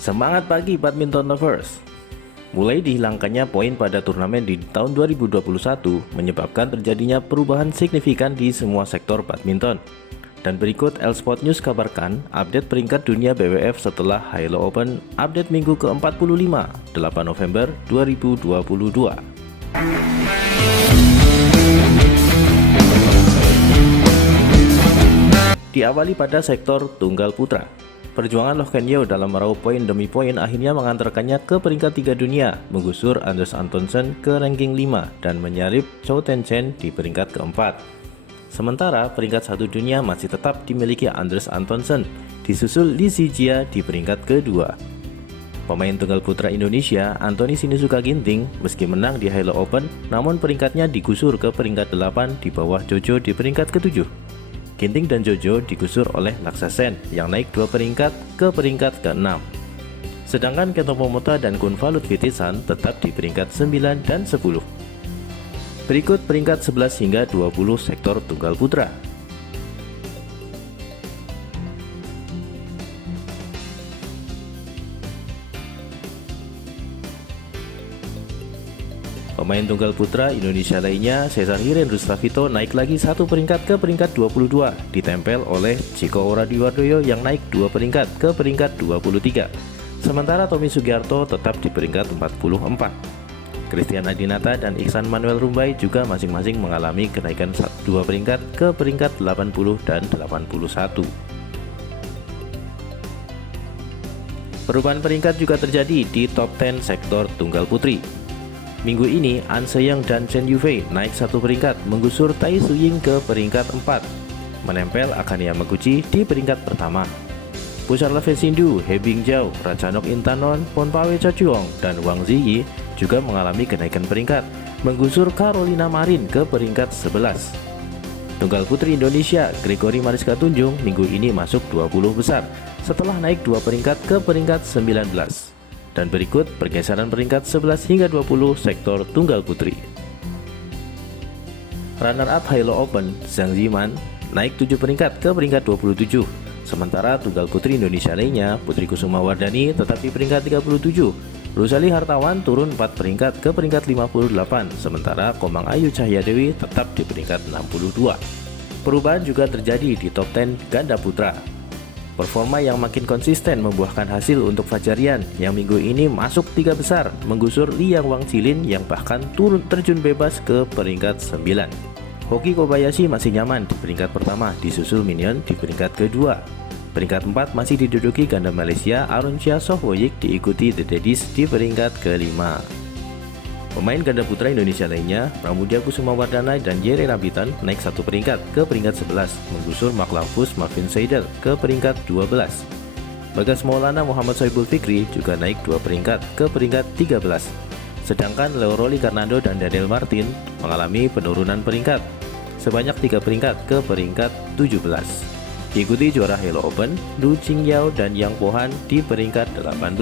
Semangat pagi badminton lovers. Mulai dihilangkannya poin pada turnamen di tahun 2021 menyebabkan terjadinya perubahan signifikan di semua sektor badminton. Dan berikut L-Sport News kabarkan update peringkat dunia BWF setelah Halo Open update minggu ke-45, 8 November 2022. Diawali pada sektor tunggal putra. Perjuangan Loh Kean Yew dalam meraup poin demi poin akhirnya mengantarkannya ke peringkat 3 dunia, menggusur Anders Antonsen ke ranking 5 dan menyalip Chou Ten Chen di peringkat keempat. Sementara peringkat 1 dunia masih tetap dimiliki Anders Antonsen, disusul Lee Zijia di peringkat kedua. Pemain tunggal putra Indonesia, Anthony Sinisuka Ginting, meski menang di Halo Open, namun peringkatnya digusur ke peringkat 8 di bawah Jojo di peringkat ke-7. Ginting dan Jojo digusur oleh Laksa Sen yang naik 2 peringkat ke peringkat ke-6. Sedangkan Kento Momota dan Kunfa Lutfitisan tetap di peringkat 9 dan 10. Berikut peringkat 11 hingga 20 sektor tunggal putra. Pemain tunggal putra Indonesia lainnya, Cesar Hiren Rustavito naik lagi 1 peringkat ke peringkat 22, ditempel oleh Chiko Oradiwardoyo yang naik 2 peringkat ke peringkat 23. Sementara Tommy Sugiarto tetap di peringkat 44. Christian Adinata dan Iksan Manuel Rumbai juga masing-masing mengalami kenaikan 2 peringkat ke peringkat 80 dan 81. Perubahan peringkat juga terjadi di top 10 sektor tunggal putri. Minggu ini, An Se-young dan Chen Yufei naik 1 peringkat, menggusur Tai Tzu-ying ke peringkat 4, menempel Akane Yamaguchi di peringkat pertama. Pusarla Fesindu, He Bingjiao, Ratchanok Intanon, Ponpawe Chachuong, dan Wang Ziyi juga mengalami kenaikan peringkat, menggusur Carolina Marin ke peringkat 11. Tunggal putri Indonesia, Gregory Mariska Tunjung, minggu ini masuk 20 besar, setelah naik 2 peringkat ke peringkat 19. Dan berikut pergeseran peringkat 11 hingga 20 sektor tunggal putri. Runner-up Halo Open, Zhang Ziman, naik 7 peringkat ke peringkat 27. Sementara tunggal putri Indonesia lainnya, Putri Kusuma Wardani tetap di peringkat 37. Rusali Hartawan turun 4 peringkat ke peringkat 58. Sementara Komang Ayu Cahyadewi tetap di peringkat 62. Perubahan juga terjadi di top 10 ganda putra. Performa yang makin konsisten membuahkan hasil untuk Fajarian yang minggu ini masuk 3 besar, menggusur Liang Wang Chilin yang bahkan turun terjun bebas ke peringkat 9. Hoki Kobayashi masih nyaman di peringkat pertama, disusul Minion di peringkat kedua. Peringkat 4 masih diduduki ganda Malaysia Arunsia Sohwoyik, diikuti The Daddies di peringkat kelima. Pemain ganda putra Indonesia lainnya, Pramudia Kusuma Wardana dan Yere Rabitan naik 1 peringkat ke peringkat 11, menggusur Mark Lampus Marvin Seidel ke peringkat 12. Bagas Maulana Muhammad Sohibul Fikri juga naik 2 peringkat ke peringkat 13. Sedangkan Leo Rolly Karnando dan Daniel Martin mengalami penurunan peringkat, sebanyak 3 peringkat ke peringkat 17. Diikuti juara Halo Open, Du Qingyao dan Yang Pohan di peringkat 18.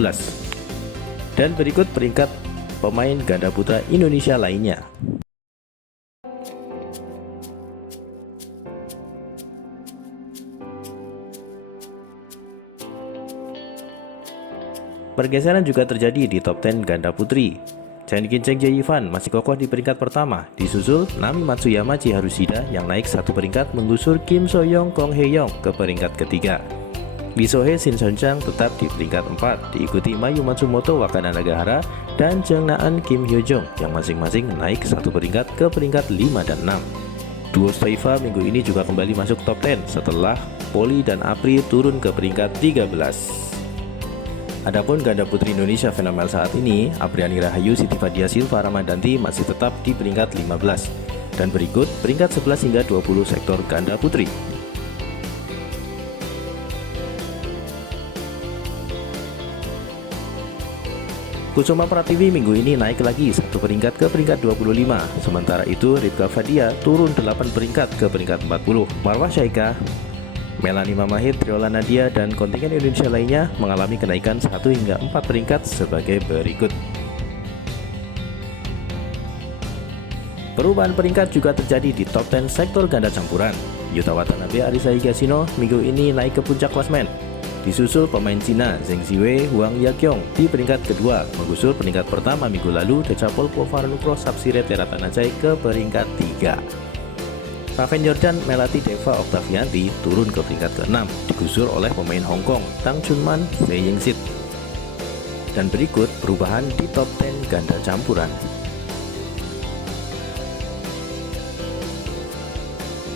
Dan berikut peringkat pemain ganda putra Indonesia lainnya. Pergeseran juga terjadi di top 10 ganda putri. Chen Qincheng Jiefan masih kokoh di peringkat pertama, disusul Nami Matsuyama Chiharushida yang naik 1 peringkat menggusur Kim So-young Kong Hye-young ke peringkat ketiga. Lee So-hee Shin Seon-chang tetap di peringkat 4, diikuti Mayu Matsumoto Wakana Nagahara dan Jeong Na-eun Kim Hyo-jong yang masing-masing naik 1 peringkat ke peringkat 5 dan 6. Duo Stoiva minggu ini juga kembali masuk top 10 setelah Poli dan Apri turun ke peringkat 13. Adapun ganda putri Indonesia fenomenal saat ini, Apriani Rahayu Siti Fadia Silva Ramadanti masih tetap di peringkat 15. Dan berikut peringkat 11 hingga 20 sektor ganda putri. Kusuma Pratiwi minggu ini naik lagi 1 peringkat ke peringkat 25. Sementara itu Ripka Fadia turun 8 peringkat ke peringkat 40. Marwah Syaika, Melanie Mamahit, Triola Nadia, dan kontingen Indonesia lainnya mengalami kenaikan 1 hingga 4 peringkat sebagai berikut. Perubahan peringkat juga terjadi di top 10 sektor ganda campuran. Yuta Watanabe Arisa Higashino minggu ini naik ke puncak klasmen, Disusul pemain Cina Zheng Ziwei Huang Yaqiong di peringkat kedua, menggusur peringkat pertama minggu lalu Decapol Povarnukroh Sapsire Teratanajai ke peringkat 3. Raven Jordan Melati Deva Oktavianti turun ke peringkat ke-6, digusur oleh pemain Hong Kong Tang Chunman Fei Yingxit. Dan berikut perubahan di top 10 ganda campuran.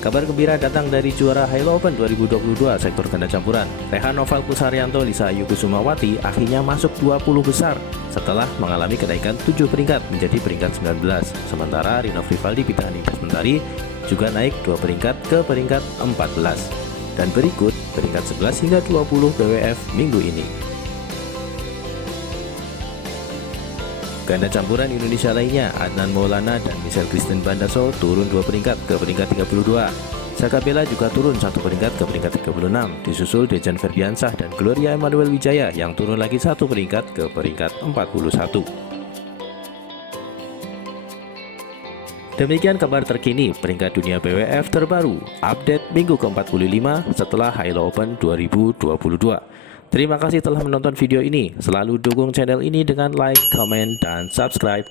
Kabar gembira datang dari juara Halo Open 2022 sektor ganda campuran. Rehan Noval Kusaryanto Lisa Ayu Kusumawati akhirnya masuk 20 besar setelah mengalami kenaikan 7 peringkat menjadi peringkat 19. Sementara Rino Frivaldi Pita Anindya Mentari juga naik 2 peringkat ke peringkat 14. Dan berikut peringkat 11 hingga 20 BWF minggu ini. Ganda campuran Indonesia lainnya, Adnan Maulana dan Michelle Kristen Bandaso turun 2 peringkat ke peringkat 32. Saka Bella juga turun 1 peringkat ke peringkat 36, disusul Dejan Ferdiansah dan Gloria Emmanuel Wijaya yang turun lagi 1 peringkat ke peringkat 41. Demikian kabar terkini peringkat dunia BWF terbaru, update minggu ke-45 setelah Halo Open 2022. Terima kasih telah menonton video ini. Selalu dukung channel ini dengan like, comment, dan subscribe.